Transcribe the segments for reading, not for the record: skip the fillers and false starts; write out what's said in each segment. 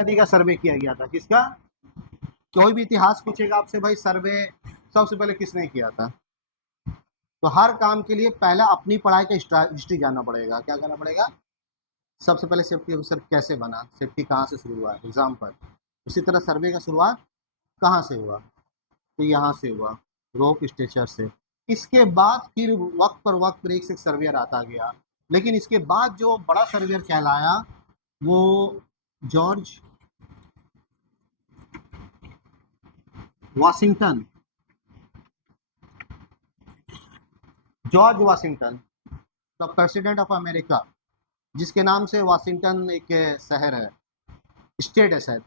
नदी का सर्वे किया गया था? किसका? कोई भी इतिहास पूछेगा आपसे, भाई सर्वे सबसे पहले किसने किया था? तो हर काम के लिए पहले अपनी पढ़ाई का हिस्ट्री जानना पड़ेगा। क्या करना पड़ेगा? सबसे पहले सेफ्टी ऑफिसर कैसे बना, सेफ्टी कहाँ से शुरू हुआ एग्जाम पर। उसी तरह सर्वे का शुरुआत कहाँ से हुआ? तो यहाँ से हुआ, रोप स्ट्रेचर से। इसके बाद फिर वक्त पर वक्त एक से एक सर्वेयर आता गया, लेकिन इसके बाद जो बड़ा सर्वेयर कहलाया वो George Washington. George Washington the president of America, जिसके नाम से वाशिंगटन एक शहर है, स्टेट है शायद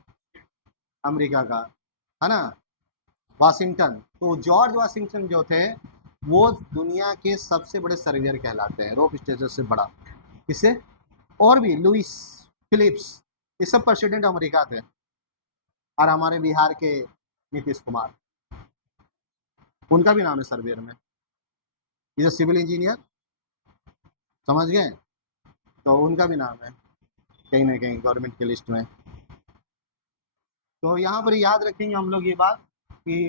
अमेरिका का, है ना, वाशिंगटन। तो जॉर्ज वाशिंगटन जो थे वो दुनिया के सबसे बड़े सर्वेयर कहलाते हैं, रोप स्टेशन से बड़ा। किससे? और भी लुइस फिलिप्स, ये सब प्रेसिडेंट अमेरिका थे। और हमारे बिहार के नीतीश कुमार, उनका भी नाम है सर्वेयर में। इज सिविल इंजीनियर, समझ गए? तो उनका भी नाम है कहीं ना कहीं गवर्नमेंट के लिस्ट में। तो यहाँ पर याद रखेंगे हम लोग ये बात कि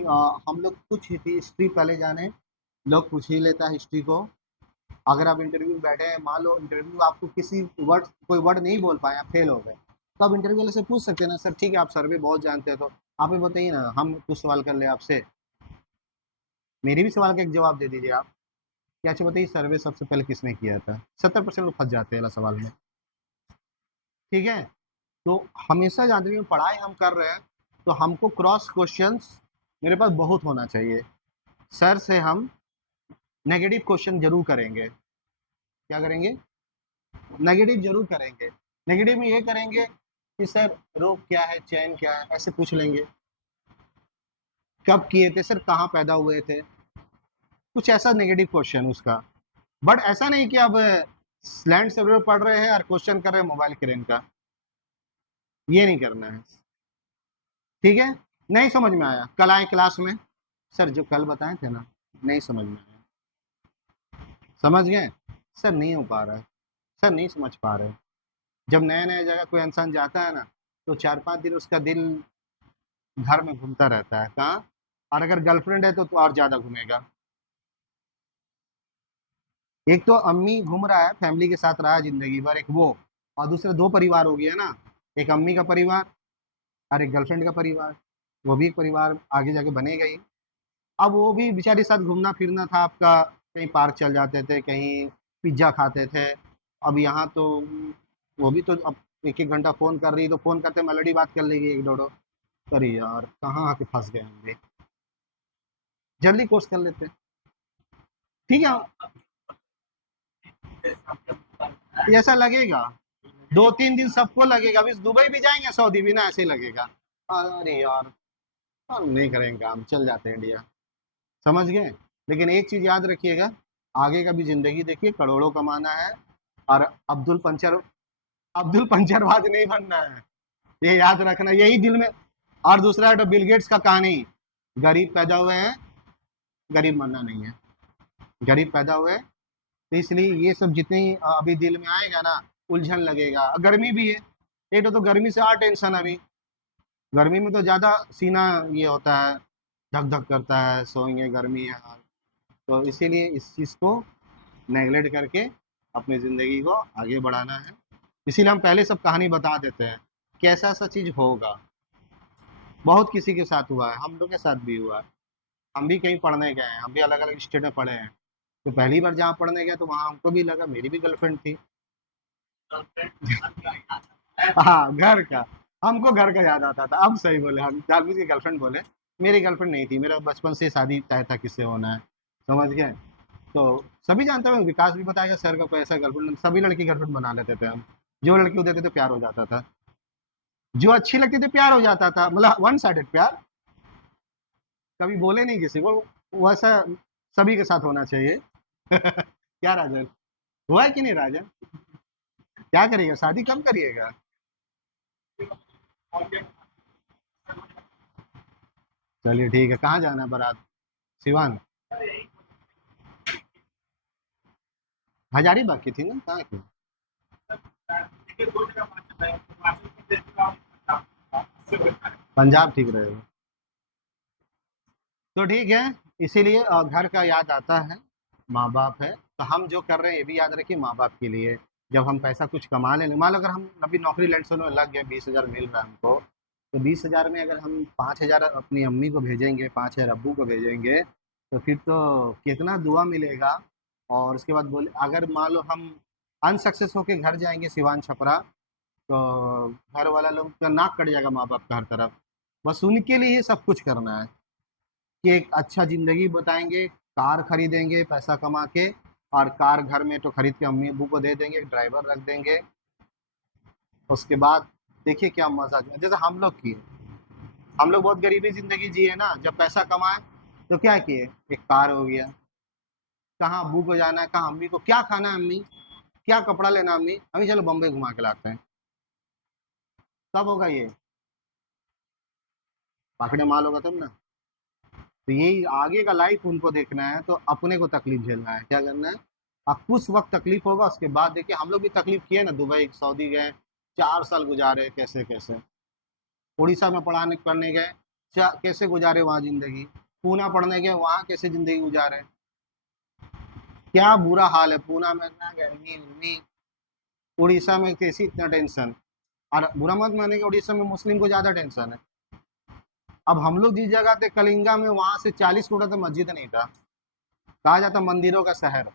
हम लोग कुछ हिस्ट्री पहले जाने। लोग पूछ ही लेता है हिस्ट्री को। अगर आप इंटरव्यू में बैठे हैं, मान लो इंटरव्यू आपको किसी वर्ड, कोई वर्ड नहीं बोल पाए, आप फेल हो गए, तो आप इंटरव्यू वाले से पूछ सकते हैं ना, सर ठीक है आप सर्वे बहुत जानते हैं तो आप ही बताइए ना, हम कुछ सवाल कर ले आपसे, मेरी भी सवाल का एक जवाब दे दीजिए आप। क्या अच्छा बताइए, सर्वे सबसे पहले किसने किया था? 70% लोग फंस जाते हैं वाला सवाल में। ठीक है, तो हमेशा जहाँ तक पढ़ाई हम कर रहे हैं तो हमको क्रॉस क्वेश्चंस मेरे पास बहुत होना चाहिए। सर से हम नेगेटिव क्वेश्चन जरूर करेंगे। क्या करेंगे? नेगेटिव जरूर करेंगे। नेगेटिव में ये करेंगे कि सर रोप क्या है, चैन क्या है, ऐसे पूछ लेंगे। कब किए थे सर, कहाँ पैदा हुए थे, कुछ ऐसा नेगेटिव क्वेश्चन उसका। बट ऐसा नहीं कि अब लैंड सर्वे पढ़ रहे हैं और क्वेश्चन कर रहे हैं मोबाइल क्रेन का, ये नहीं करना है। ठीक है, नहीं समझ में आया, कल आए क्लास में, सर जो कल बताए थे ना नहीं समझ में आया, समझ गए? सर नहीं हो पा रहा है, सर नहीं समझ पा रहे। जब नया नया जगह कोई इंसान जाता है ना, तो 4-5 दिन उसका दिल घर में घूमता रहता है। कहाँ? और अगर गर्लफ्रेंड है तो और ज़्यादा घूमेगा। एक तो अम्मी घूम रहा है, फैमिली के साथ रहा है ज़िंदगी भर, एक वो, और दूसरे 2 परिवार हो गया ना, एक अम्मी का परिवार और एक गर्लफ्रेंड का परिवार। वो भी एक परिवार आगे जाके बनेगा ही। अब वो भी बेचारी साथ घूमना-फिरना था आपका, कहीं पार्क चल जाते थे, कहीं पिज़्ज़ा खाते थे। अब यहाँ तो वो भी तो अब 1-1 घंटा फ़ोन कर रही है, तो फ़ोन करते मेलोडी बात कर लेगी 1-2। अरे यार! कहाँ आके फँस गए हम भी। जल्दी कोर्स कर लेते। ठीक है, ये ऐसा लगेगा, 2-3 दिन सबको लगेगा। अभी दुबई भी जाएँगे, सऊदी भी ना ऐसे ही लगेगा। अरे यार! हम नहीं करेंगे काम, चल जाते हैं इंडिया। समझ गए? लेकिन एक चीज़ याद रखिएगा, आगे का भी ज़िंदगी देखिए, करोड़ों कमाना है और अब्दुल पंचरबाज नहीं बनना है। ये याद रखना, यही दिल में। और दूसरा है तो बिल गेट्स का कहानी, गरीब पैदा हुए हैं, गरीब मरना नहीं है। गरीब पैदा हुए, तो इसलिए ये सब जितनी अभी दिल में आएगा ना, उलझन लगेगा। गर्मी भी है, एक तो गर्मी से और टेंशन अभी। गर्मी में तो ज़्यादा सीना ये होता है, धक-धक करता है, सोएँगे गर्मी है। तो इसीलिए इस चीज़ को नेगलेक्ट करके अपनी ज़िंदगी को आगे बढ़ाना है। इसीलिए हम पहले सब कहानी बता देते हैं कि ऐसा-ऐसा चीज़ होगा। बहुत किसी के साथ हुआ है, हम लोग के साथ भी हुआ है। हम भी कहीं पढ़ने गए हैं, हम भी अलग-अलग स्टेट में पढ़े हैं। तो पहली बार जहाँ पढ़ने गए तो वहाँ हमको भी लगा मेरी भी गर्लफ्रेंड थी। हाँ, घर का। हमको घर का याद आता था। अब सही बोले हम, जानबूझ के गर्लफ्रेंड बोले। मेरी गर्लफ्रेंड नहीं थी, मेरा बचपन से शादी तय था किससे होना है। समझ गए? तो सभी जानते हैं, विकास भी बताएगा सर का कोई ऐसा गर्लफ्रेंड, सभी लड़की गर्लफ्रेंड बना लेते थे हम। जो लड़की को देते थे प्यार हो जाता था। जो अच्छी लगती थी प्यार हो जाता था, मतलब वन साइडेड प्यार। कभी बोले नहीं किसी को, वैसा सभी के साथ होना चाहिए। क्या राजन? हुआ है कि नहीं राजन? क्या करिएगा, शादी कब करिएगा? चलिए ठीक है, कहाँ जाना है बारात? सिवान? हजारीबाग की थी ना, कहाँ की? पंजाब ठीक रहेगा। तो ठीक है, इसीलिए घर का याद आता है, माँ बाप है, तो हम जो कर रहे हैं ये भी याद रखिए माँ बाप के लिए। जब हम पैसा कुछ कमा लेंगे, मान लो अगर हम अभी नौकरी लैंड में लग गए, 20,000 मिल रहा है हमको, तो 20,000 में अगर हम 5,000 अपनी अम्मी को भेजेंगे, 5,000 अब्बू को भेजेंगे, तो फिर तो कितना दुआ मिलेगा। और उसके बाद बोले अगर मान लो हम अनसक्सेस होके घर जाएंगे सिवान छपरा, तो घर वाला लोग का नाक कट जाएगा माँ बाप का हर तरफ। बस उनके लिए ही सब कुछ करना है कि एक अच्छा ज़िंदगी बताएँगे, कार खरीदेंगे पैसा कमा के, और कार घर में तो खरीद के अम्मी-अब्बू को दे देंगे, ड्राइवर रख देंगे। उसके बाद देखिए क्या मज़ा जैसे हम लोग किए। हम लोग बहुत गरीबी ज़िंदगी जिए ना, जब पैसा कमाए तो क्या किए? एक कार हो गया, कहाँ अब्बू को जाना है, कहाँ अम्मी को क्या खाना है अम्मी, क्या कपड़ा लेना है अम्मी, अम्मी चलो बम्बई घुमा के लाते हैं। कब होगा ये? पॉकेट माल होगा तब ना। तो यही आगे का लाइफ उनको देखना है, तो अपने को तकलीफ झेलना है। क्या करना है? अब कुछ वक्त तकलीफ होगा, उसके बाद देखिए हम लोग भी तकलीफ किए ना, दुबई सऊदी गए, 4 साल गुजारे कैसे कैसे। उड़ीसा में पढ़ाने पढ़ने गए, कैसे गुजारे वहाँ जिंदगी। पूना पढ़ने गए, वहाँ कैसे जिंदगी गुजारे। क्या बुरा हाल है पूना में, इतना गर्मी उर्मी। उड़ीसा में कैसी इतना टेंशन। और बुरा मत माने कि उड़ीसा में मुस्लिम को ज्यादा टेंशन है। अब हम लोग जिस जगह थे कलिंगा में, वहां से 40 किलोमीटर तक मस्जिद नहीं था। कहा जाता मंदिरों का शहर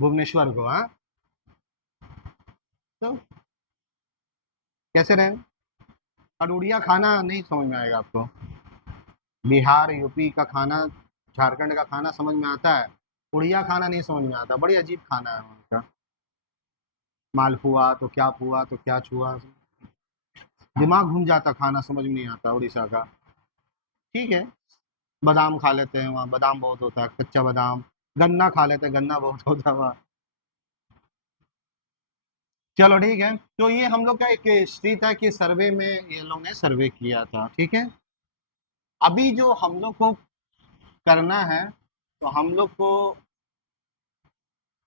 भुवनेश्वर को। हाँ, तो कैसे रहे। और उड़िया खाना नहीं समझ में आएगा आपको। बिहार यूपी का खाना, झारखंड का खाना समझ में आता है, उड़िया खाना नहीं समझ में आता। बड़ी अजीब खाना है उनका। मालपुआ तो क्या पुआ तो क्या छुआ, दिमाग घूम जाता, खाना समझ में नहीं आता उड़ीसा का। ठीक है, बादाम खा लेते हैं वहाँ, बादाम बहुत होता है, कच्चा बादाम। गन्ना खा लेते हैं, गन्ना बहुत होता है वहाँ। चलो ठीक है, तो ये हम लोग का एक हिस्ट्री था कि सर्वे में ये लोग ने सर्वे किया था। ठीक है, अभी जो हम लोग को करना है, तो हम लोग को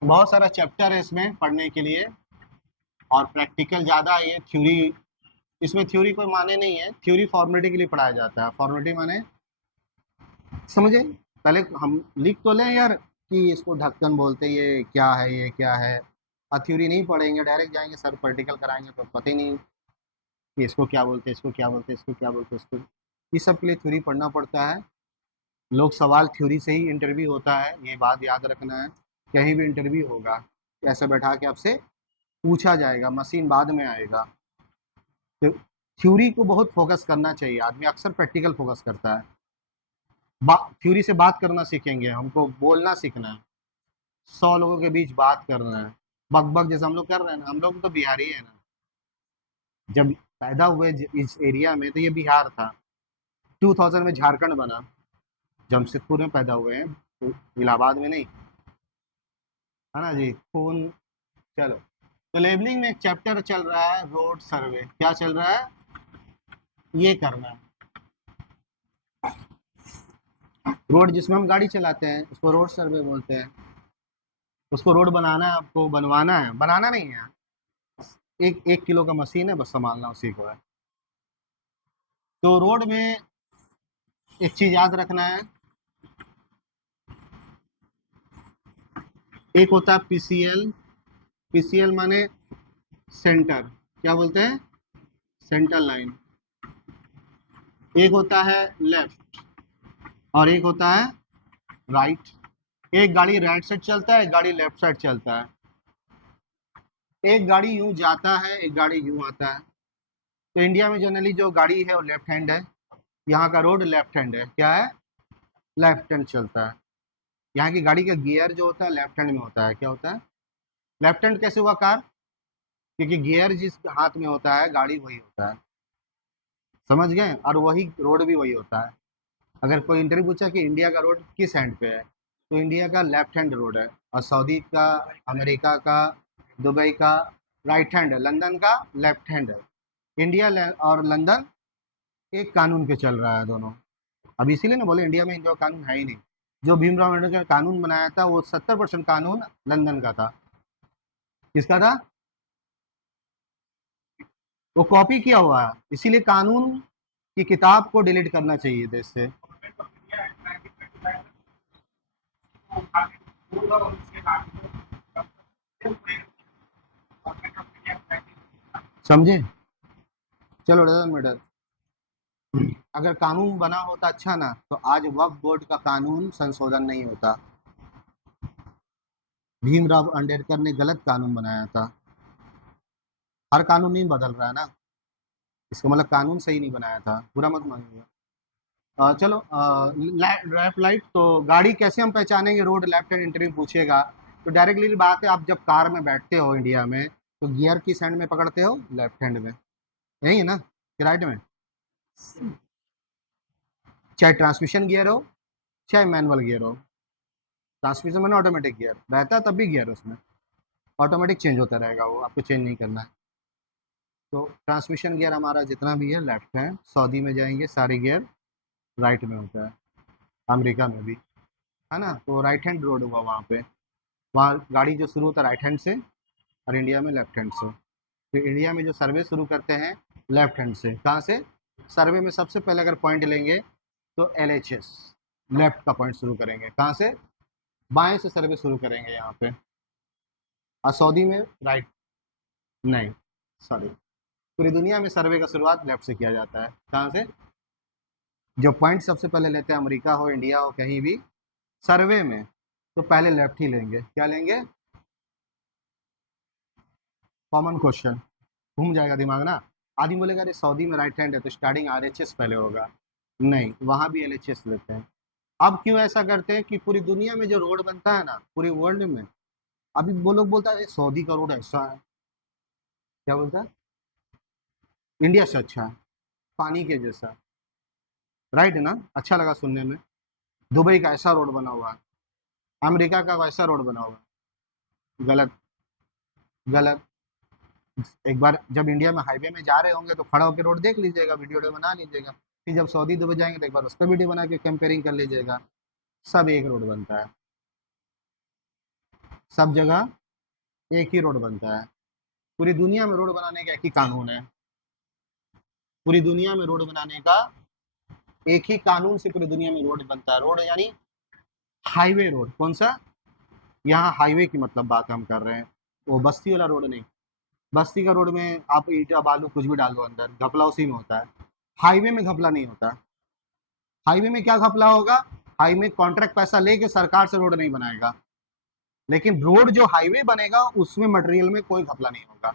बहुत सारा चैप्टर है इसमें पढ़ने के लिए, और प्रैक्टिकल ज़्यादा है। ये थ्योरी, इसमें थ्योरी कोई माने नहीं है, थ्योरी फॉर्मेलिटी के लिए पढ़ाया जाता है। फॉर्मेलिटी माने समझे, पहले हम लिख तो लें यार कि इसको ढक्कन बोलते हैं, ये क्या है ये क्या है। और थ्योरी नहीं पढ़ेंगे, डायरेक्ट जाएंगे सर प्रैक्टिकल कराएंगे तो पता ही नहीं कि इसको क्या बोलते हैं, इसको क्या बोलते हैं, इसको क्या बोलते हैं, इसको। इस सब के लिए थ्योरी पढ़ना पड़ता है। लोग सवाल थ्योरी से ही इंटरव्यू होता है, ये बात याद रखना है। कहीं भी इंटरव्यू होगा, ऐसे बैठा के आपसे पूछा जाएगा, मशीन बाद में आएगा। तो थ्योरी को बहुत फोकस करना चाहिए, आदमी अक्सर प्रैक्टिकल फोकस करता है। थ्योरी से बात करना सीखेंगे, हमको बोलना सीखना है, 100 लोगों के बीच बात करना है। बक बक जैसे हम लोग कर रहे हैं ना, हम लोग तो बिहारी है ना। जब पैदा हुए इस एरिया में तो ये बिहार था। 2000 में झारखंड बना, जमशेदपुर में पैदा हुए हैं, तो इलाहाबाद में नहीं, है ना जी खून। चलो, तो लेबलिंग में एक चैप्टर चल रहा है रोड सर्वे। क्या चल रहा है? ये करना है। रोड जिसमें हम गाड़ी चलाते हैं उसको रोड सर्वे बोलते हैं। उसको रोड बनाना है, आपको बनवाना है, बनाना नहीं है। एक 1 किलो का मशीन है, बस संभालना उसी को है। तो रोड में एक चीज याद रखना है, एक होता है पीसीएल। पीसीएल माने सेंटर, क्या बोलते हैं, सेंटर लाइन। एक होता है लेफ्ट, और एक होता है राइट। एक गाड़ी राइट साइड चलता है, एक गाड़ी लेफ्ट साइड चलता है। एक गाड़ी यूं जाता है, एक गाड़ी यूं आता है। तो इंडिया में जनरली जो गाड़ी है वो लेफ्ट हैंड है। यहाँ का रोड लेफ्ट हैंड है, क्या है, लेफ्ट हैंड चलता है। यहाँ की गाड़ी का गियर जो होता है लेफ्ट हैंड में होता है। क्या होता है, लेफ्ट हैंड कैसे हुआ कार? क्योंकि गियर जिस हाथ में होता है गाड़ी वही होता है। समझ गए, और वही रोड भी वही होता है। अगर कोई इंटरव्यू पूछा कि इंडिया का रोड किस हैंड पे है, तो इंडिया का लेफ्ट हैंड रोड है, और सऊदी का, अमेरिका का, दुबई का राइट हैंड है, लंदन का लेफ्ट हैंड है। इंडिया और लंदन एक कानून पे चल रहा है दोनों। अब इसीलिए ना बोले इंडिया में इंडिया कानून है ही नहीं। जो भीमराव अम्बेडकर ने कानून बनाया था वो 70% कानून लंदन का था। किसका था? वो कॉपी किया हुआ है, इसीलिए कानून कि किताब को डिलीट करना चाहिए देश से। समझे? चलो डजंट मैटर। अगर कानून बना होता अच्छा ना, तो आज वक्फ बोर्ड का कानून संशोधन नहीं होता। भीमराव अंबेडकर ने गलत कानून बनाया था। हर कानून नहीं बदल रहा है ना, इसका मतलब कानून सही नहीं बनाया था, बुरा मत मानिएगा। चलो, लेफ्ट लाइट तो गाड़ी कैसे हम पहचानेंगे, रोड लेफ्ट हैंड इंटरव्यू पूछेगा। तो डायरेक्टली बात है, आप जब कार में बैठते हो इंडिया में, तो गियर किस हैंड में पकड़ते हो? लेफ्ट हैंड में, यही है ना कि राइट में? चाहे ट्रांसमिशन गियर हो, चाहे मैनुअल गियर हो। ट्रांसमिशन में ऑटोमेटिक गियर रहता है, तब भी गियर उसमें ऑटोमेटिक चेंज होता रहेगा, वो आपको चेंज नहीं करना है। तो ट्रांसमिशन गियर हमारा जितना भी है लेफ्ट है। सऊदी में जाएंगे सारे गियर राइट में होता है, अमेरिका में भी, है ना? तो राइट हैंड रोड हुआ वहाँ पे, वहाँ गाड़ी जो शुरू होता है राइट हैंड से, और इंडिया में लेफ्ट हैंड से। तो इंडिया में जो सर्वे शुरू करते हैं लेफ्ट हैंड से। कहाँ से? सर्वे में सबसे पहले अगर पॉइंट लेंगे तो LHS लेफ्ट का पॉइंट शुरू करेंगे। कहाँ से? बाएं से सर्वे शुरू करेंगे यहाँ पे। और सऊदी में राइट, नहीं, सॉरी, पूरी दुनिया में सर्वे का शुरुआत लेफ्ट से किया जाता है। कहाँ से? जो पॉइंट सबसे पहले लेते हैं, अमेरिका हो, इंडिया हो, कहीं भी सर्वे में, तो पहले लेफ्ट ही लेंगे। क्या लेंगे? कॉमन क्वेश्चन, घूम जाएगा दिमाग ना। आदमी बोलेगा अरे सऊदी में राइट हैंड है तो स्टार्टिंग RHS पहले होगा। नहीं, वहाँ भी LHS लेते हैं। अब क्यों ऐसा करते हैं कि पूरी दुनिया में जो रोड बनता है ना, पूरी वर्ल्ड में, अभी वो लोग बोलता है सऊदी का रोड ऐसा है, क्या बोलता है, इंडिया से अच्छा है, पानी के जैसा। राइट है ना? अच्छा लगा सुनने में। दुबई का ऐसा रोड बना हुआ है, अमेरिका का वैसा रोड बना हुआ है। गलत, गलत। एक बार जब इंडिया में हाईवे में जा रहे होंगे तो खड़ा होकर रोड देख लीजिएगा, वीडियो बना लीजिएगा। फिर जब सऊदी दुबई जाएंगे तो एक बार उसका वीडियो बना के कंपेयरिंग कर लीजिएगा। सब एक रोड बनता है, सब जगह एक ही रोड बनता है। पूरी दुनिया में रोड बनाने का एक ही कानून है। पूरी दुनिया में रोड बनाने का एक ही कानून से पूरी दुनिया में रोड बनता है। रोड यानी हाईवे रोड। कौन सा? यहाँ हाईवे की मतलब बात हम कर रहे हैं, वो बस्ती वाला रोड नहीं। बस्ती का रोड में आप ईटा बालू कुछ भी डाल दो अंदर, घपला उसी में होता है। हाईवे में घपला नहीं होता। हाईवे में क्या घपला होगा? हाईवे में कॉन्ट्रैक्ट पैसा लेके सरकार से रोड नहीं बनाएगा, लेकिन रोड जो हाईवे बनेगा उसमें मटेरियल में कोई घपला नहीं होगा।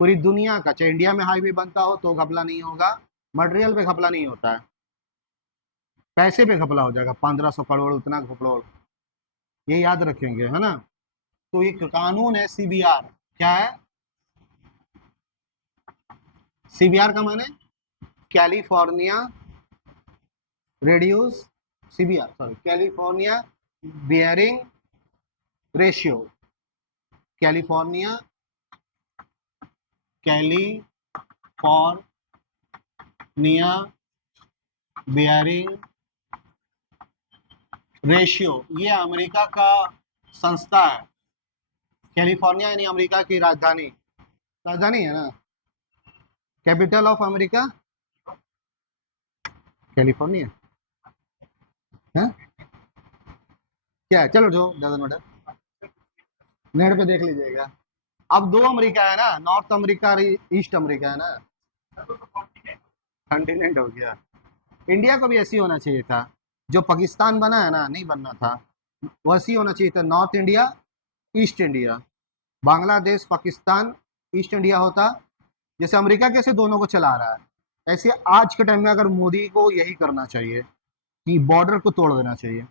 पूरी दुनिया का, चाहे इंडिया में हाईवे बनता हो तो घपला नहीं होगा, मटेरियल पे घपला नहीं होता है, पैसे पे घपला हो जाएगा, 1500 करोड़, उतना घपलोड़। ये याद रखेंगे, है ना? तो एक कानून है CBR। क्या है? CBR का माने California reduce, CBR sorry, California bearing ratio. California, California bearing ratio, ये अमेरिका का संस्था है। कैलिफोर्निया यानी अमेरिका की राजधानी, राजधानी है ना, कैपिटल ऑफ अमेरिका कैलिफोर्निया है। क्या है? चलो जो डजंट मैटर, नेट पे देख लीजिएगा। अब दो अमेरिका है ना, नॉर्थ अमेरिका और ईस्ट अमेरिका है ना, कॉन्टिनेंट हो गया। इंडिया को भी ऐसी होना चाहिए था, जो पाकिस्तान बना है ना, नहीं बनना था, वैसी होना चाहिए था। North India, east India, Bangladesh, Pakistan, east India होता। जैसे अमेरिका कैसे दोनों को चला रहा है, ऐसे आज के टाइम में अगर मोदी को यही करना चाहिए कि बॉर्डर को तोड़ देना चाहिए।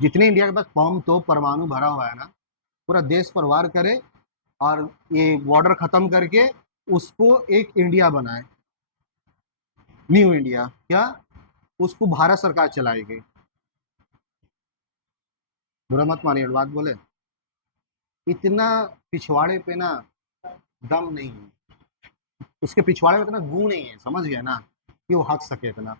जितने इंडिया के पास बम तो परमाणु भरा हुआ है ना, पूरा देश पर वार करे और ये बॉर्डर खत्म करके उसको एक इंडिया बनाए, न्यू इंडिया। क्या? उसको भारत सरकार चलाएगी। बुरा मत मानिए बात बोले, इतना पिछवाड़े पे ना दम नहीं है, उसके पिछवाड़े में इतना गुण नहीं है, समझ गया ना, कि वो हक सके इतना।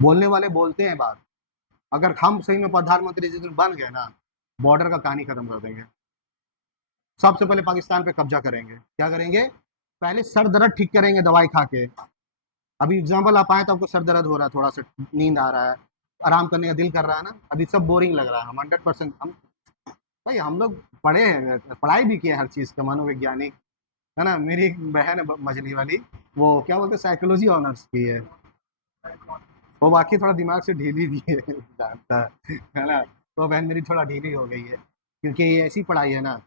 बोलने वाले बोलते हैं बात, अगर हम सही में प्रधानमंत्री जिस दिन बन गए ना, बॉर्डर का कहानी खत्म कर देंगे। सबसे पहले पाकिस्तान पे कब्जा करेंगे। क्या करेंगे? पहले सर दर्द ठीक करेंगे दवाई खा के। अभी एग्जाम्पल आप आए तो आपको सर दर्द हो रहा है, थोड़ा सा नींद आ रहा है, आराम करने का दिल कर रहा है ना, अभी सब बोरिंग लग रहा है, हम 100% हम भाई हम लोग पढ़े हैं, पढ़ाई भी किया है हर चीज़ का, मनोवैज्ञानिक है ना। मेरी एक बहन है मजली वाली, वो क्या बोलते हैं साइकोलॉजी ऑनर्स की है। वो बाकी थोड़ा दिमाग से ढीली भी है जानता है ना। तो बहन मेरी थोड़ा ढीली हो गई है, क्योंकि ये ऐसी पढ़ाई है ना,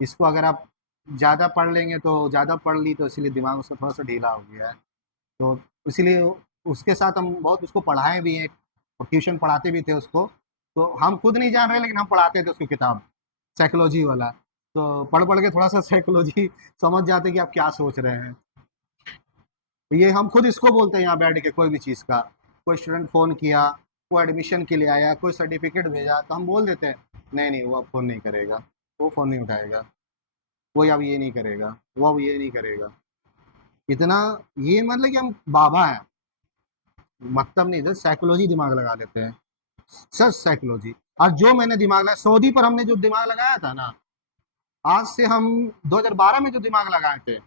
इसको अगर आप ज़्यादा पढ़ लेंगे तो ज़्यादा पढ़ ली तो इसीलिए दिमाग उसका थोड़ा सा ढीला हो गया है। तो इसीलिए उसके साथ हम बहुत उसको पढ़ाए भी हैं, और ट्यूशन पढ़ाते भी थे उसको। तो हम खुद नहीं जान रहे, लेकिन हम पढ़ाते थे उसको किताब, साइकोलॉजी वाला। तो पढ़ पढ़ के थोड़ा सा साइकोलॉजी समझ जाते कि आप क्या सोच रहे हैं। तो ये हम खुद इसको बोलते हैं यहाँ बैठ के, कोई भी चीज़ का, कोई स्टूडेंट फ़ोन किया, कोई एडमिशन के लिए आया, कोई सर्टिफिकेट भेजा, तो हम बोल देते हैं नहीं नहीं वो अब फ़ोन नहीं करेगा, वो फ़ोन नहीं उठाएगा, वो अब ये नहीं करेगा, वो अब ये नहीं करेगा। इतना ये मतलब कि हम बाबा हैं, मतलब नहीं, जस्ट साइकोलॉजी दिमाग लगा लेते हैं, सच साइकोलॉजी। और जो मैंने दिमाग लगाया सऊदी पर, हमने जो दिमाग लगाया था ना, आज से हम 2012 में जो दिमाग लगाए थे,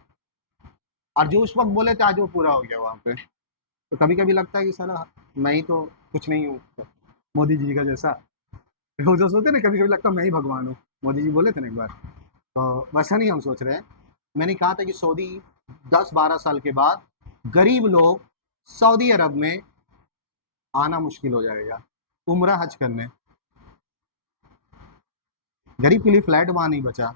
और जो उस वक्त बोले थे, आज वो पूरा हो गया वहाँ पे। तो कभी कभी लगता है कि साला मैं ही तो कुछ नहीं हूँ मोदी जी का जैसा। वो जो सोचते ना, कभी कभी लगता है मैं ही भगवान हूँ, मोदी जी बोले थे ना एक बार। तो वैसा नहीं हम सोच रहे हैं। मैंने कहा था कि सऊदी 10-12 साल के बाद गरीब लोग सऊदी अरब में आना मुश्किल हो जाएगा उम्रा हज करने। गरीब के लिए फ्लैट वहाँ नहीं बचा,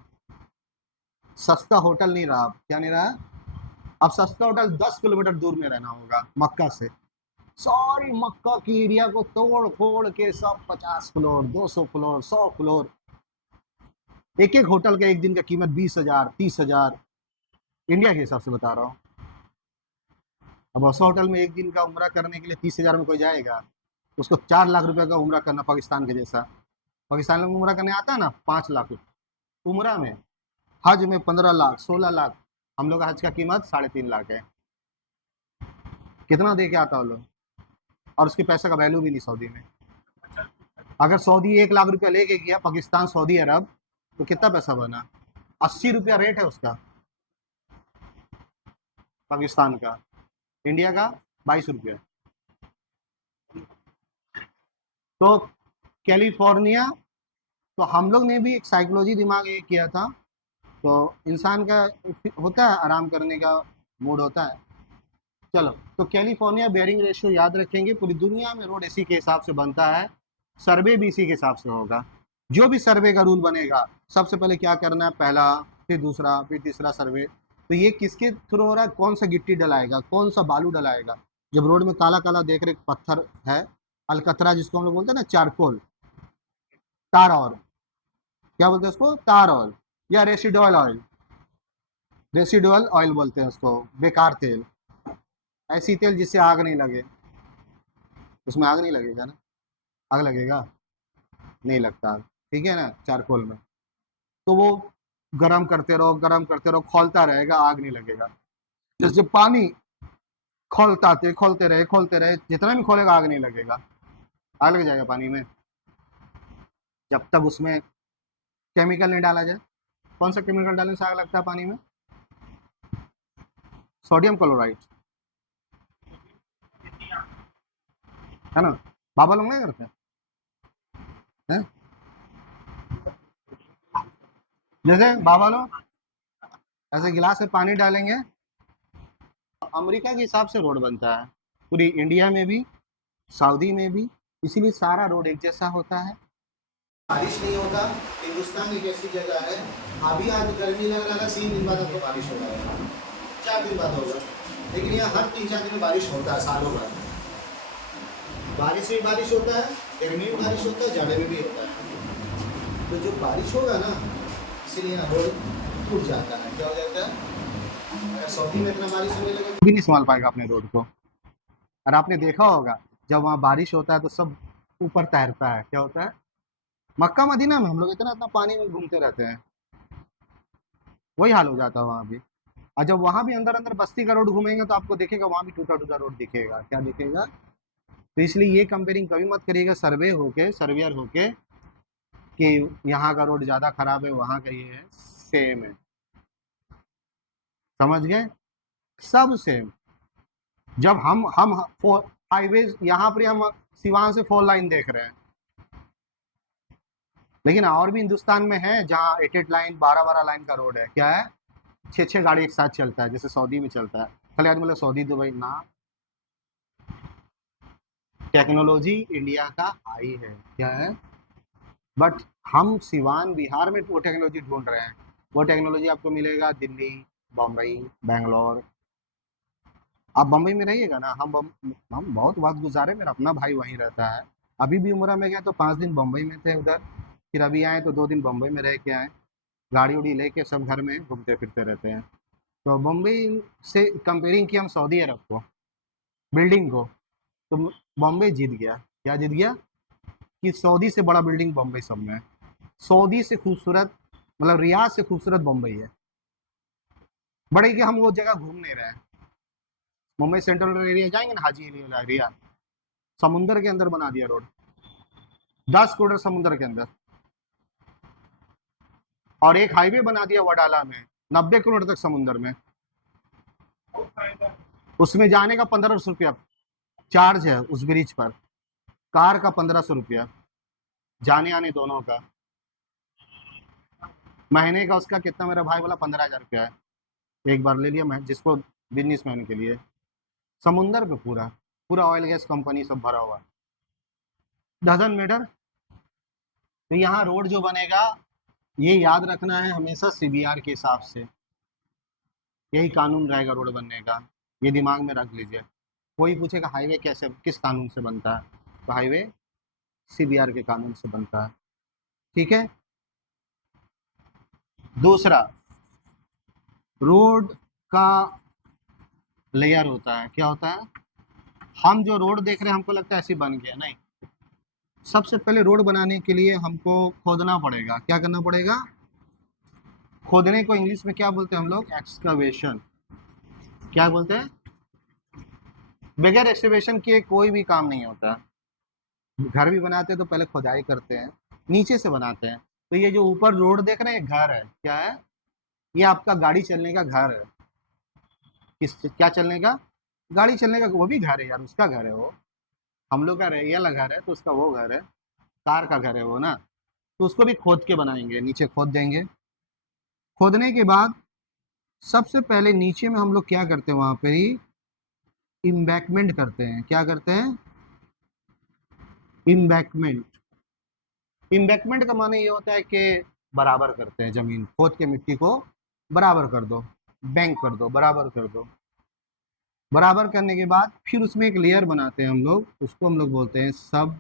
सस्ता होटल नहीं रहा, क्या नहीं रहा, अब सस्ता होटल 10 किलोमीटर दूर में रहना होगा मक्का से। सारी मक्का की एरिया को तोड़ फोड़ के सब 50 फ्लोर, 200 फ्लोर, 100 फ्लोर, एक एक होटल का एक दिन का कीमत 20,000, 30,000, इंडिया के हिसाब से बता रहा हूँ। अब उस होटल में एक दिन का उम्रा करने के लिए 30,000 में कोई जाएगा? उसको 4 लाख रुपए का उम्रा करना पाकिस्तान के जैसा। पाकिस्तान में उम्रा करने आता है ना 5 लाख उम्रा में, हज में 15 लाख, 16 लाख। हम लोग का हज का कीमत 3.5 लाख है। कितना दे के आता हो लोग, और उसके पैसे का वैल्यू भी नहीं सऊदी में। अगर सऊदी 1 लाख रुपया लेके गया पाकिस्तान सऊदी अरब, तो कितना पैसा बना? 80 रुपया रेट है उसका, पाकिस्तान का। इंडिया का 22 रुपया। तो कैलिफोर्निया, तो हम लोग ने भी एक साइकोलॉजी दिमाग ये किया था। तो इंसान का होता है आराम करने का मूड होता है। चलो, तो कैलिफोर्निया बेयरिंग रेशियो याद रखेंगे, पूरी दुनिया में रोड इसी के हिसाब से बनता है, सर्वे भी इसी के हिसाब से होगा। जो भी सर्वे का रूल बनेगा, सबसे पहले क्या करना है, पहला, फिर दूसरा, फिर तीसरा सर्वे। तो ये किसके थ्रू हो रहा है, कौन सा गिट्टी डलाएगा, कौन सा बालू डलाएगा। जब रोड में काला काला देख रहे पत्थर है, अलकतरा जिसको हम लोग बोलते हैं ना, चारकोल, तार और, क्या बोलते हैं उसको, तार ऑयल या रेसिडुअल ऑयल, रेसिडुअल ऑयल बोलते हैं उसको, बेकार तेल, ऐसी तेल जिससे आग नहीं लगे। उसमें आग नहीं लगेगा ना, आग लगेगा, नहीं लगता, ठीक है ना, चारकोल में। तो वो गरम करते रहो, गरम करते रहो, खोलता रहेगा, आग नहीं लगेगा। जैसे पानी खोलते रहे, जितना भी खोलेगा आग नहीं लगेगा। आग लग जाएगा पानी में, जब तक उसमें केमिकल नहीं डाला जाए। कौन सा केमिकल डालने से आग लगता है पानी में? सोडियम क्लोराइड, है ना। बाबा लोग नहीं करते हैं? जैसे बाबा लोग ऐसे गिलास में पानी डालेंगे। अमेरिका के हिसाब से रोड बनता है, पूरी इंडिया में भी, सऊदी में भी, इसीलिए सारा रोड एक जैसा होता है। बारिश नहीं होगा। हिंदुस्तान एक ऐसी जगह है, अभी आज गर्मी लग रहा है, 3 दिन बाद आपको बारिश हो जाएगा, 4 दिन बाद होगा, लेकिन यहाँ हर 3-4 दिन में बारिश होता है सालों बाद। बारिश में बारिश होता है, गर्मी में बारिश होता है, जाड़े में भी होता है। तो जो बारिश होगा ना, इसीलिए यहाँ रोड टूट जाता है। क्या हो जाता है? अगर सऊदी में इतना बारिश होने लगे भी नहीं संभाल पाएगा अपने रोड को। और आपने देखा होगा, जब वहाँ बारिश होता है तो सब ऊपर तैरता है। क्या होता है? मक्का मदीना में हम लोग इतना इतना पानी में घूमते रहते हैं, वही हाल हो जाता है वहाँ भी। और जब वहाँ भी अंदर अंदर बस्ती का रोड घूमेंगे तो आपको देखेगा वहाँ भी टूटा टूटा रोड दिखेगा। क्या दिखेगा? तो इसलिए ये कंपेयरिंग कभी मत करिएगा सर्वे होके, सर्वेयर होके, कि यहाँ का रोड ज़्यादा खराब है, वहाँ का ये है। सेम है, समझ गए, सब सेम। जब हम हाईवेज यहाँ पर हम सिवान से 4 लाइन देख रहे हैं, लेकिन और भी हिंदुस्तान में है जहाँ 8 लाइन 12 लाइन का रोड है, क्या है, 6 गाड़ी एक साथ चलता है, जैसे सऊदी में चलता है। खाली आदमी बोले सऊदी दुबई ना, टेक्नोलॉजी इंडिया का हाई है, क्या है, बट हम सिवान बिहार में वो टेक्नोलॉजी ढूंढ रहे हैं। वो टेक्नोलॉजी आपको मिलेगा दिल्ली, बम्बई, बेंगलोर। आप बम्बई में रहिएगा ना, हम बहुत वक्त गुजारे, मेरा अपना भाई वहीं रहता है। अभी भी उम्र में गए तो 5 दिन बम्बई में थे उधर, फिर अभी आए तो 2 दिन बम्बई में रह के आए। गाड़ी उड़ी लेके सब घर में घूमते फिरते रहते हैं। तो बम्बई से कंपेयरिंग किया हम सऊदी अरब को, बिल्डिंग को, तो बॉम्बे जीत गया। क्या जीत गया, कि सऊदी से बड़ा बिल्डिंग बॉम्बे सब में है। सऊदी से खूबसूरत, मतलब रियाद से खूबसूरत बम्बई है। बड़े कि हम वो जगह घूम नहीं रहे हैं। मुंबई सेंट्रल एरिया जाएंगे ना, हाजी अली वाला एरिया, समुंदर के अंदर बना दिया रोड, 10 किलोमीटर समुंदर के अंदर, और एक हाईवे बना दिया वडाला में 90 किलोमीटर तक समुंदर में। उसमें जाने का 1500 रुपया चार्ज है उस ब्रिज पर, कार का 1500 रुपया, जाने आने दोनों का। महीने का उसका कितना, मेरा भाई बोला 15,000 रुपया है, एक बार ले लिया मैं, जिसको बिजनेसमैन के लिए। समुंदर पे पूरा पूरा ऑयल गैस कंपनी सब भरा हुआ, डजन मीटर। तो यहाँ रोड जो बनेगा, ये याद रखना है हमेशा सीबीआर के हिसाब से, यही कानून रहेगा रोड बनने का, ये दिमाग में रख लीजिए। कोई पूछेगा हाईवे कैसे, किस कानून से बनता है, तो हाईवे सीबीआर के कानून से बनता है, ठीक है। दूसरा, रोड का लेयर होता है, क्या होता है, हम जो रोड देख रहे हैं हमको लगता है ऐसे बन गया, नहीं। सबसे पहले रोड बनाने के लिए हमको खोदना पड़ेगा, क्या करना पड़ेगा, खोदने को इंग्लिश में क्या बोलते हैं हम लोग, एक्सकवेशन। क्या बोलते हैं, बगैर एक्सकवेशन के कोई भी काम नहीं होता। घर भी बनाते हैं तो पहले खुदाई करते हैं, नीचे से बनाते हैं। तो ये जो ऊपर रोड देख रहे हैं, घर है, क्या है, ये आपका गाड़ी चलने का घर है। किस, क्या चलने का, गाड़ी चलने का, वो भी घर है यार, उसका घर है वो। हम लोग का ये वाला घर है तो उसका वो घर है, कार का घर है वो ना। तो उसको भी खोद के बनाएंगे, नीचे खोद देंगे। खोदने के बाद सबसे पहले नीचे में हम लोग क्या करते हैं, वहां पे ही इम्बैकमेंट करते हैं। क्या करते हैं, इम्बैकमेंट। इम्बैकमेंट का माने ये होता है कि बराबर करते हैं, जमीन खोद के मिट्टी को बराबर कर दो, बैंक कर दो, बराबर कर दो। बराबर करने के बाद फिर उसमें एक लेयर बनाते हैं हम लोग, उसको हम लोग बोलते हैं सब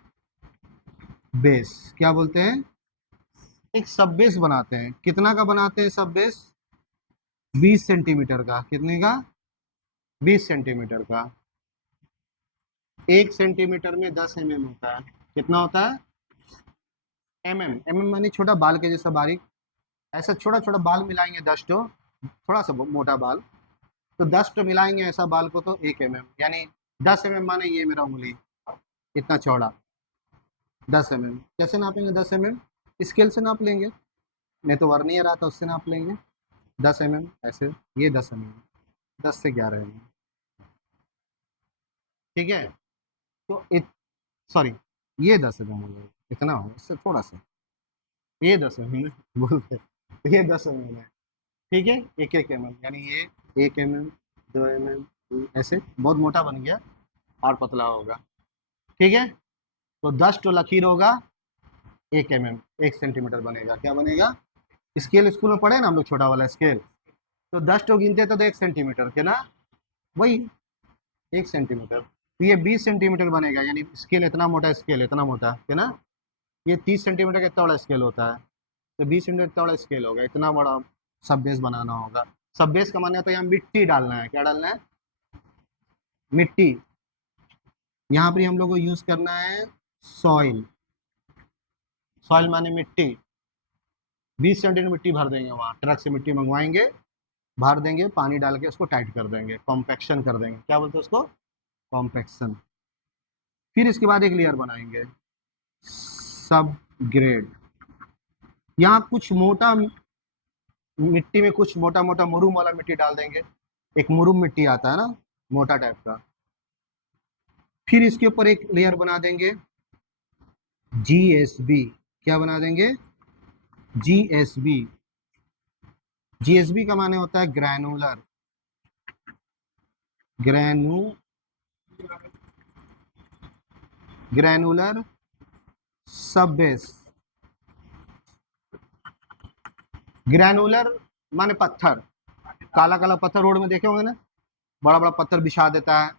बेस। क्या बोलते हैं, एक सब बेस बनाते हैं। कितना का बनाते हैं सब बेस, 20 सेंटीमीटर का। कितने का, 20 सेंटीमीटर का। 1 सेंटीमीटर में 10 mm होता है। कितना होता है, mm मानी छोटा बाल के जैसा बारीक, ऐसा छोटा छोटा बाल मिलाएंगे 10 तो, थोड़ा सा मोटा बाल, तो 10 तो मिलाएंगे ऐसा बाल को तो 1 mm, यानी 10 mm माने ये मेरा उंगली इतना चौड़ा, 10 mm। कैसे नापेंगे 10 mm, स्केल से नाप लेंगे, नहीं तो वर्नियर आता उससे नाप लेंगे। 10 mm ऐसे, ये 10 mm, 10 से 11 mm, ठीक है। तो सॉरी, ये 10 mm हो गया, इतना हो, इससे थोड़ा सा, ये 10 mm बोलते, ये 10 mm है, ठीक है। एक यानी ये 1 mm, 2 mm, ऐसे बहुत मोटा बन गया और पतला होगा, ठीक है। तो 10 तो लकीर होगा, 1 mm, 1 सेंटीमीटर बनेगा। क्या बनेगा, स्केल स्कूल में पढ़े ना हम लोग, छोटा वाला स्केल, तो 10 तो गिनते थे तो 1 सेंटीमीटर के ना, वही 1 सेंटीमीटर। तो ये 20 सेंटीमीटर बनेगा, यानी स्केल इतना मोटा, स्केल इतना मोटा है ना। ये 30 सेंटीमीटर का इतना बड़ा स्केल होता है, तो 20 सेंटीमीटर इतना बड़ा स्केल होगा, इतना बड़ा सब बेस बनाना होगा। सब बेस का माने तो यहाँ मिट्टी डालना है, क्या डालना है, मिट्टी। यहाँ पर हम लोग को यूज करना है सॉइल। सॉइल माने मिट्टी, 20 सेंटीमीटर मिट्टी भर देंगे, वहाँ ट्रक से मिट्टी मंगवाएंगे, भर देंगे, पानी डाल के उसको टाइट कर देंगे, कॉम्पैक्शन कर देंगे। क्या बोलते हैं उसको, कॉम्पैक्शन। फिर इसके बाद एक लेयर बनाएंगे सब ग्रेड। यहाँ कुछ मोटा मिट्टी में कुछ मोटा मोटा मुरुम वाला मिट्टी डाल देंगे, एक मुरुम मिट्टी आता है ना, मोटा टाइप का। फिर इसके ऊपर एक लेयर बना देंगे जीएसबी। क्या बना देंगे? जीएसबी। जीएसबी का माने होता है ग्रैनुलर, ग्रैनु ग्रैनुलर सब बेस। ग्रैनुलर माने पत्थर, काला काला पत्थर रोड में देखे होंगे ना, बड़ा बड़ा पत्थर बिछा देता है।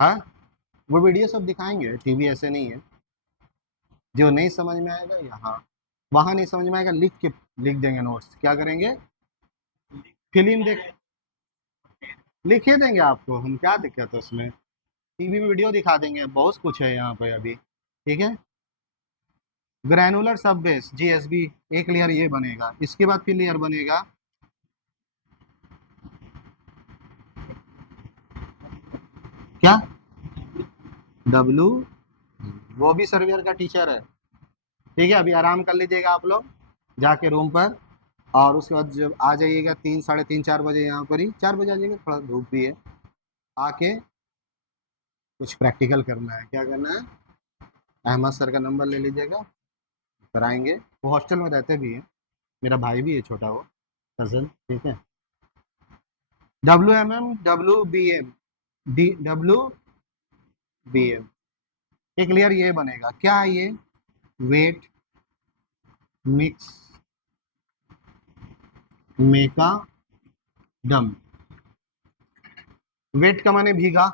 हाँ, वो वीडियो सब दिखाएंगे, टीवी ऐसे नहीं है। जो नहीं समझ में आएगा यहाँ, वहां नहीं समझ में आएगा, लिख के लिख देंगे नोट्स। क्या करेंगे? फिल्म देख लिख ही देंगे आपको हम, क्या दिक्कत है उसमें। टीवी में वीडियो दिखा देंगे, बहुत कुछ है यहाँ पे अभी। ठीक है, ग्रैनुलर सब बेस जीएसबी, एक लेयर ये बनेगा। इसके बाद फिर लेयर बनेगा क्या? डब्लू, वो भी सर्वेयर का टीचर है। ठीक है, अभी आराम कर लीजिएगा आप लोग जाके रूम पर, और उसके बाद जब आ जाइएगा 3, साढ़े 3, 4 बजे, यहाँ पर ही 4 बजे आ जाइएगा, थोड़ा धूप भी है। आके कुछ प्रैक्टिकल करना है। क्या करना है? अहमद सर का नंबर ले लीजिएगा, कराएंगे। वो हॉस्टल में रहते भी हैं, मेरा भाई भी है छोटा, वो कजन। ठीक है, WMM WBM WBM, एक लेयर ये बनेगा। क्या है ये? वेट मिक्स मेका डम। वेट का माने भीगा,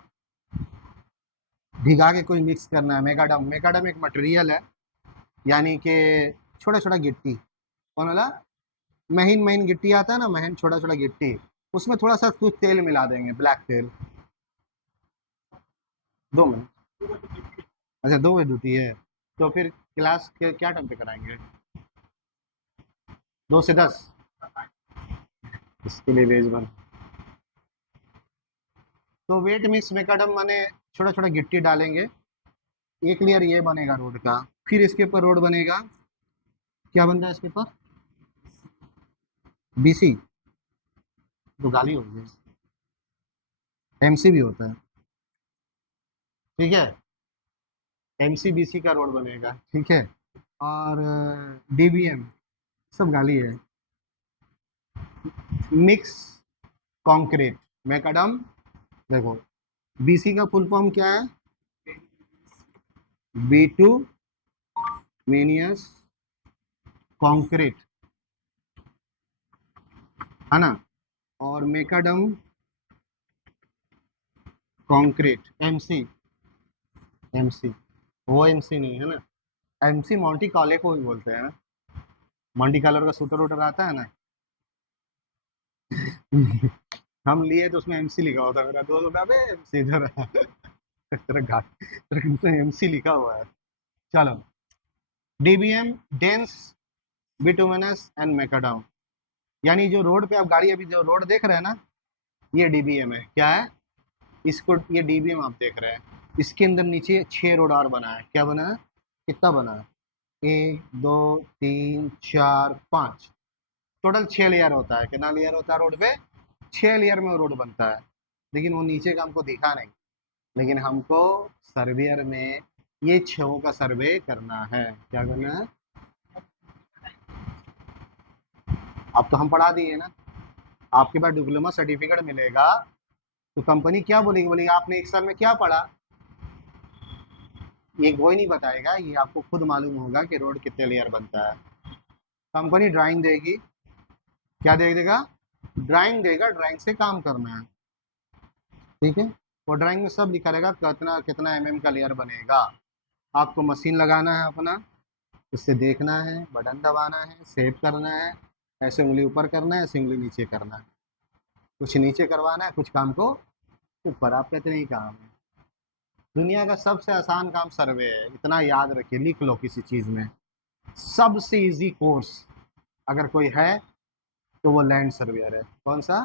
भिगा के कोई मिक्स करना है। मेकाडम, मेकाडम एक मटेरियल है, यानी कि छोटा छोटा गिट्टी। कौन वाला? महीन महीन गिट्टी आता है ना, महीन छोटा छोटा गिट्टी, उसमें थोड़ा सा कुछ तेल मिला देंगे, ब्लैक तेल। 2 मिनट। अच्छा, 2 बजे ड्यूटी है, तो फिर क्लास के क्या टाइम पे कराएंगे? 2 से 10? इसके लिए भेज बन। तो वेट मिक्स मेकाडम माने छोटा छोटा गिट्टी डालेंगे। एक लेयर ये बनेगा रोड का, फिर इसके ऊपर रोड बनेगा। क्या बन रहा है इसके ऊपर? बीसी तो गाली हो गई, एमसी भी होता है। ठीक है, एमसीबीसी का रोड बनेगा। ठीक है, और डीबीएम सब गाली है। Mix concrete macadam. देखो, बीसी का फुल फॉर्म क्या है? B2 मीनियस कंक्रीट, है ना। और मेकाडम कंक्रीट, एमसी। एमसी, वो एमसी नहीं है ना, एमसी मॉन्टी कॉले को भी बोलते हैं। मॉन्टी कॉलर का शूटर वूटर आता है ना। हम लिए तो उसमें एमसी लिखा होता है, मेरा दोस्त होता है एमसी इधर है। तेरा घाट, तेरा एमसी लिखा हुआ है। चलो, DBM dense bituminous and macadam, यानी जो रोड पे आप गाड़ी, अभी जो रोड देख रहे हैं ना, ये डीबीएम है। क्या है? इसको, ये डीबीएम आप देख रहे हैं, इसके अंदर नीचे 6 रोड और बना है। क्या बना है? कितना बना है? 1, 2, 3, 4, 5, टोटल 6 लेयर होता है। कितना लेयर होता है रोड पे? 6 लेयर में वो रोड बनता है। लेकिन वो नीचे का हमको दिखा नहीं, लेकिन हमको सर्वेयर में ये 6 का सर्वे करना है। क्या करना है? अब तो हम पढ़ा दिए ना, आपके पास डिप्लोमा सर्टिफिकेट मिलेगा, तो कंपनी क्या बोलेगी? बोलेगी आपने 1 साल में क्या पढ़ा। ये कोई नहीं बताएगा, ये आपको खुद मालूम होगा कि रोड कितने लेयर बनता है। कंपनी ड्राइंग देगी। क्या दे देगा? ड्राइंग देगा, ड्राइंग से काम करना है। ठीक है, वो ड्राइंग में सब लिखा रहेगा, कितना कितना का लेयर बनेगा। आपको मशीन लगाना है अपना, उससे देखना है, बटन दबाना है, सेव करना है, ऐसे उंगली ऊपर करना है, ऐसे उंगली नीचे करना है। कुछ नीचे करवाना है, कुछ काम को ऊपर। आपका इतना ही काम है। दुनिया का सबसे आसान काम सर्वे है, इतना याद रखिए, लिख लो किसी चीज़ में। सबसे इजी कोर्स अगर कोई है तो वो लैंड सर्वेयर है। कौन सा?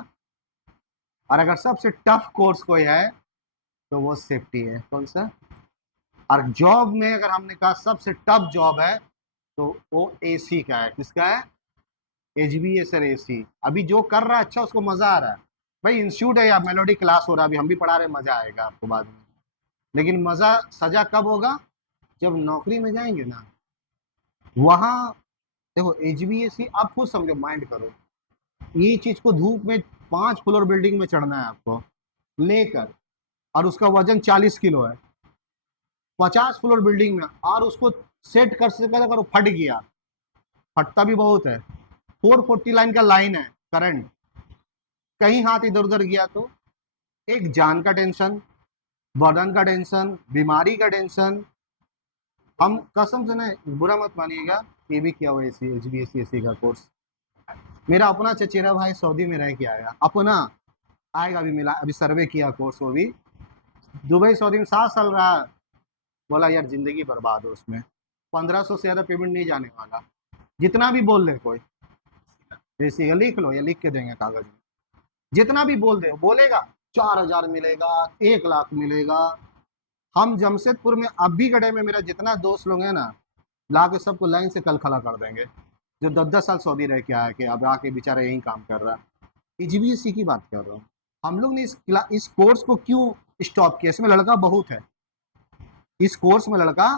और अगर सबसे टफ कोर्स कोई है तो वो सेफ्टी है। कौन सा? और जॉब में अगर हमने कहा सबसे टफ जॉब है, तो वो एसी का है। किसका है? HBSR AC अभी जो कर रहा है अच्छा, उसको मजा आ रहा है। भाई इंस्टीट्यूट है या मेलोडी क्लास हो रहा है, अभी हम भी पढ़ा रहे हैं, मजा आएगा आपको बाद में। लेकिन मजा सजा कब होगा, जब नौकरी में जाएंगे ना, वहां देखो HBSC आप खुद समझो, माइंड करो, ये चीज को धूप में 5 फ्लोर बिल्डिंग में चढ़ना है आपको लेकर, और उसका वजन 40 किलो है, 50 फ्लोर बिल्डिंग में, और उसको सेट कर सका अगर वो फट गया, फटता भी बहुत है, 440 लाइन का लाइन है करंट, कहीं हाथ इधर उधर गया तो एक जान का टेंशन, बदन का टेंशन, बीमारी का टेंशन। हम कसम से ना, बुरा मत मानिएगा, ये भी किया हुआ HBSC का कोर्स। मेरा अपना चचेरा भाई सऊदी में रह के आया, अपना आएगा, अभी मिला, अभी सर्वे किया कोर्स, वो भी दुबई सऊदी में 7 साल रहा। बोला यार जिंदगी बर्बाद हो उसमें, 1500 से ज्यादा पेमेंट नहीं जाने वाला, जितना भी बोल दे कोई, जैसे लिख लो या लिख के देंगे कागज में, जितना भी बोल दे बोलेगा 4000 मिलेगा, 1 लाख मिलेगा। हम जमशेदपुर में अब भी गढ़े में मेरा जितना दोस्त लोग हैं ना, ला के सबको लाइन से कल खड़ा कर देंगे, जो 10-10 साल सऊदी रह के आया, कि अब आके बेचारा यही काम कर रहा है। HBSC की बात कर रहा हूँ। हम लोग ने इस कोर्स को क्यों स्टॉप किया, इसमें लड़का बहुत है, इस कोर्स में लड़का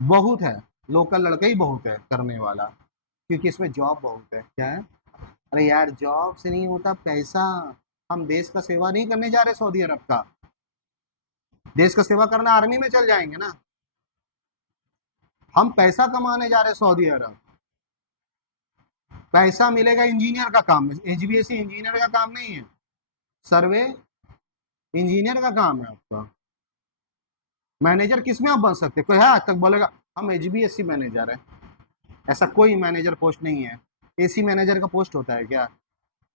बहुत है, लोकल लड़का ही बहुत है करने वाला, क्योंकि इसमें जॉब बहुत है। क्या है, अरे यार जॉब से नहीं होता पैसा, हम देश का सेवा नहीं करने जा रहे सऊदी अरब का, देश का सेवा करना आर्मी में चल जाएंगे ना, हम पैसा कमाने जा रहे सऊदी अरब, पैसा मिलेगा इंजीनियर का काम है, HBSC इंजीनियर का काम नहीं है, सर्वे इंजीनियर का काम है आपका। मैनेजर किस में आप बन सकते, कोई है आज तक बोलेगा हम HBSC मैनेजर है, ऐसा कोई मैनेजर पोस्ट नहीं है। AC मैनेजर का पोस्ट होता है क्या,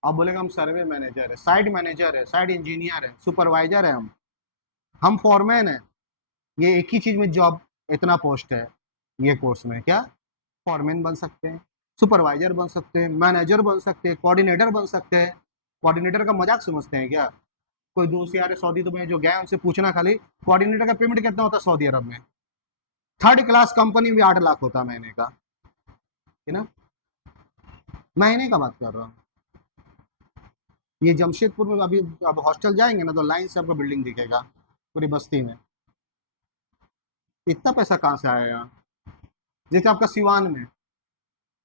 आप बोलेगा हम सर्वे मैनेजर है, साइड मैनेजर है, साइड इंजीनियर है, सुपरवाइजर है, हम फॉरमैन है, ये एक ही चीज में जॉब, इतना पोस्ट है ये कोर्स में। क्या, फॉरमैन बन सकते हैं, सुपरवाइजर बन सकते हैं, मैनेजर बन सकते हैं, कोऑर्डिनेटर बन सकते हैं। कोऑर्डिनेटर का मजाक समझते हैं क्या, कोई दोस्त यार सऊदी में जो गए उनसे पूछना खाली, कोऑर्डिनेटर का पेमेंट कितना होता है सऊदी अरब में, 3rd क्लास कंपनी में 8 लाख होता है महीने का, है ना, महीने का बात कर रहा हूँ। ये जमशेदपुर में अभी अब हॉस्टल जाएंगे ना, तो लाइन से आपको बिल्डिंग दिखेगा पूरी बस्ती में, इतना पैसा कहाँ से आएगा, जैसे आपका सिवान में।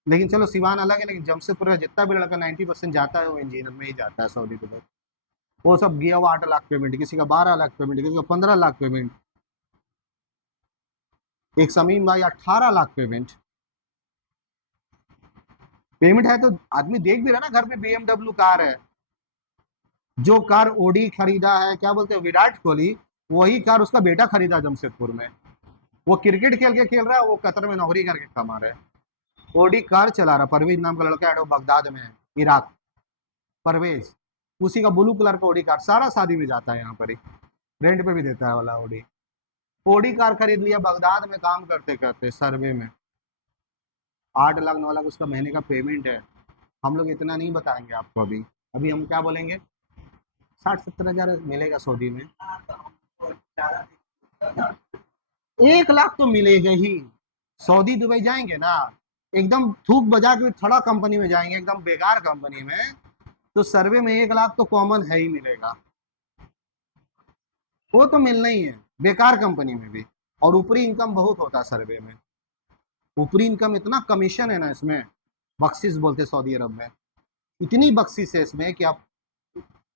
लेकिन चलो सिवान अलग है, लेकिन जमशेदपुर का जितना भी लड़का 90% जाता है वो इंजीनियर में ही जाता है सऊदी को, वो सब गया हुआ 8 लाख पेमेंट, किसी का 12 लाख पेमेंट, किसी का 15 लाख पेमेंट, एक समीम भाई 18 लाख पेमेंट। पेमेंट है तो आदमी देख भी रहा ना, घर पे BMW कार है, जो कार ओडी खरीदा है, क्या बोलते हैं, विराट कोहली, वही कार उसका बेटा खरीदा जमशेदपुर में, वो क्रिकेट खेल के खेल रहा है, वो कतर में नौकरी करके कमा रहा है, ओडी कार चला रहा, परवेज नाम का लड़का है, वो बगदाद में है, इराक, परवेज, उसी का ब्लू कलर का ओडी कार, सारा शादी में जाता है यहाँ पर ही, रेंट पे भी देता है वाला ओडी, ओडी कार खरीद लिया बगदाद में काम करते करते सर्वे में, 8 लाख 9 लाख उसका महीने का पेमेंट है। हम लोग इतना नहीं बताएंगे आपको, अभी अभी हम क्या बोलेंगे, 60-70 हजार मिलेगा सऊदी में, 1 लाख तो मिलेगा ही। सऊदी दुबई जाएंगे ना, एकदम थूक बजा के थोड़ा कंपनी में जाएंगे, एकदम बेकार कंपनी में, तो सर्वे में 1 लाख तो कॉमन है ही मिलेगा, वो तो मिलना ही है, बेकार कंपनी में भी। और ऊपरी इनकम बहुत होता है सर्वे में, ऊपरी इनकम, इतना कमीशन है ना इसमें, बख्शिश बोलते सऊदी अरब में, इतनी बख्शिश है इसमें कि आप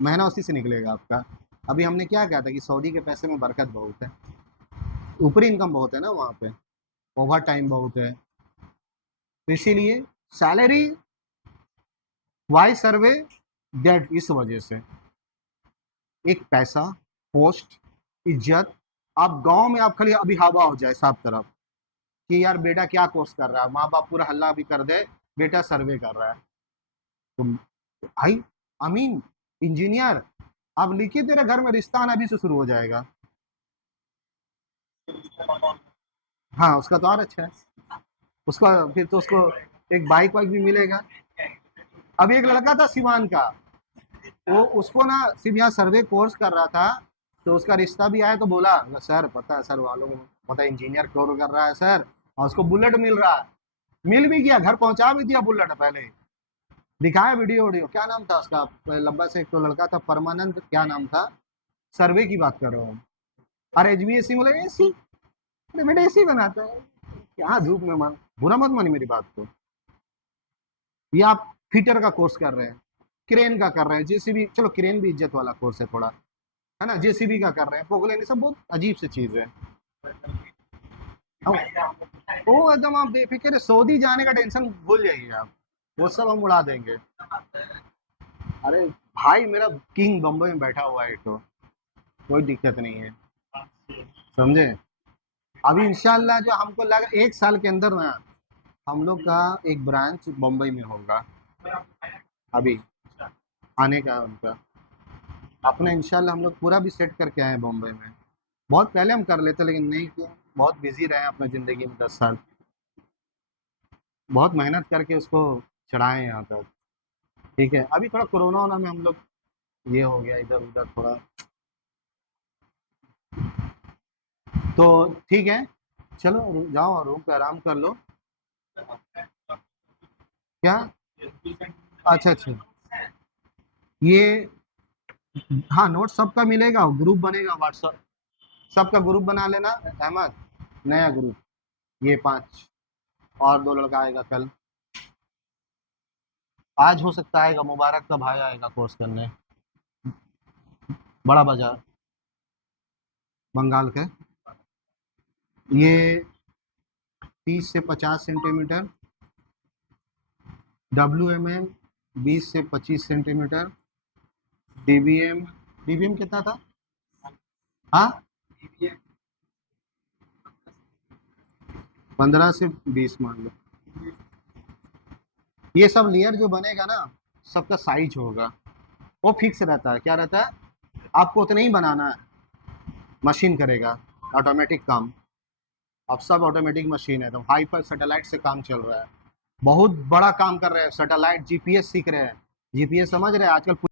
महीना उसी से निकलेगा आपका। अभी हमने क्या कहा था कि सऊदी के पैसे में बरकत बहुत है, ऊपरी इनकम बहुत है ना वहाँ पे, ओवर टाइम बहुत है, तो इसीलिए सैलरी वाई सर्वे डेट, इस वजह से एक पैसा, पोस्ट, इज्जत, आप गांव में आप खाली अभी हवा हो जाए सब तरफ कि यार बेटा क्या कोर्स कर रहा है, माँ बाप पूरा हल्ला भी कर दे, बेटा सर्वे कर रहा है, तो भाई अमीन इंजीनियर, आप लिखिए तेरे घर में रिश्ता आना अभी से शुरू हो जाएगा। हाँ उसका तो और अच्छा है, उसका फिर तो उसको एक बाइक वाइक भी मिलेगा। अभी एक लड़का था सिवान का, वो उसको ना सिर्फ यहाँ सर्वे कोर्स कर रहा था, तो उसका रिश्ता भी आया, तो बोला सर पता है सर वालों को पता है इंजीनियर क्यों कर रहा है सर, और उसको बुलेट मिल रहा है, मिल भी गया, घर पहुंचा भी दिया बुलेट पहले, दिखाया वीडियो वीडियो, क्या नाम था उसका, लंबा से एक तो लड़का था, परमानंद क्या नाम था, सर्वे की बात कर रहा हूँ। अरे एचवीएसी बोले एसी, अरे बेटा एसी बनाता है, क्या धूप में मान, बुरा मत मानी मेरी बात को। या आप फिटर का कोर्स कर रहे हैं, क्रेन का कर रहे हैं, जेसीबी, चलो क्रेन भी इज्जत वाला कोर्स है थोड़ा, है ना, जेसीबी का कर रहे हैं, पोगलेन, ये सब बहुत अजीब सी चीज है। वो एकदम आप बेफिक्र, सऊदी जाने का टेंशन भूल जाइए आप, वो सब हम उड़ा देंगे। अरे भाई मेरा किंग बम्बई में बैठा हुआ है, तो कोई दिक्कत नहीं है, समझे। अभी इंशाल्लाह जो हमको लग 1 साल के अंदर ना हम लोग का एक ब्रांच बम्बई में होगा, अभी आने का उनका, अपना इंशाल्लाह हम लोग पूरा भी सेट करके आए हैं बम्बई में। बहुत पहले हम कर लेते लेकिन नहीं किया, बहुत बिजी रहे अपना ज़िंदगी में 10 साल, बहुत मेहनत करके उसको चढ़ाए हैं यहाँ तक। ठीक है, अभी थोड़ा कोरोना वोना में हम लोग ये हो गया इधर उधर थोड़ा, तो ठीक है, चलो जाओ रूम पे आराम कर लो। क्या? अच्छा अच्छा, ये हाँ नोट सबका मिलेगा, ग्रुप बनेगा व्हाट्सअप, सबका ग्रुप बना लेना अहमद, नया ग्रुप, ये 5, और 2 लड़का आएगा कल, आज हो सकता है आएगा, मुबारक का भाई आएगा कोर्स करने, बड़ा बाजार, बंगाल के। ये 30 से 50 सेंटीमीटर, WMM 20 से 25 सेंटीमीटर, DBM, DBM कितना था? हाँ 15 से 20 मान लो। ये सब लेयर जो बनेगा ना, सबका साइज होगा, वो फिक्स रहता है, क्या रहता है, आपको उतना ही बनाना है, मशीन करेगा, ऑटोमेटिक काम, अब सब ऑटोमेटिक मशीन है, तो हाई फाई सैटेलाइट से काम चल रहा है, बहुत बड़ा काम कर रहे हैं, सैटेलाइट, जीपीएस सीख रहे हैं, जीपीएस समझ रहे हैं आजकल।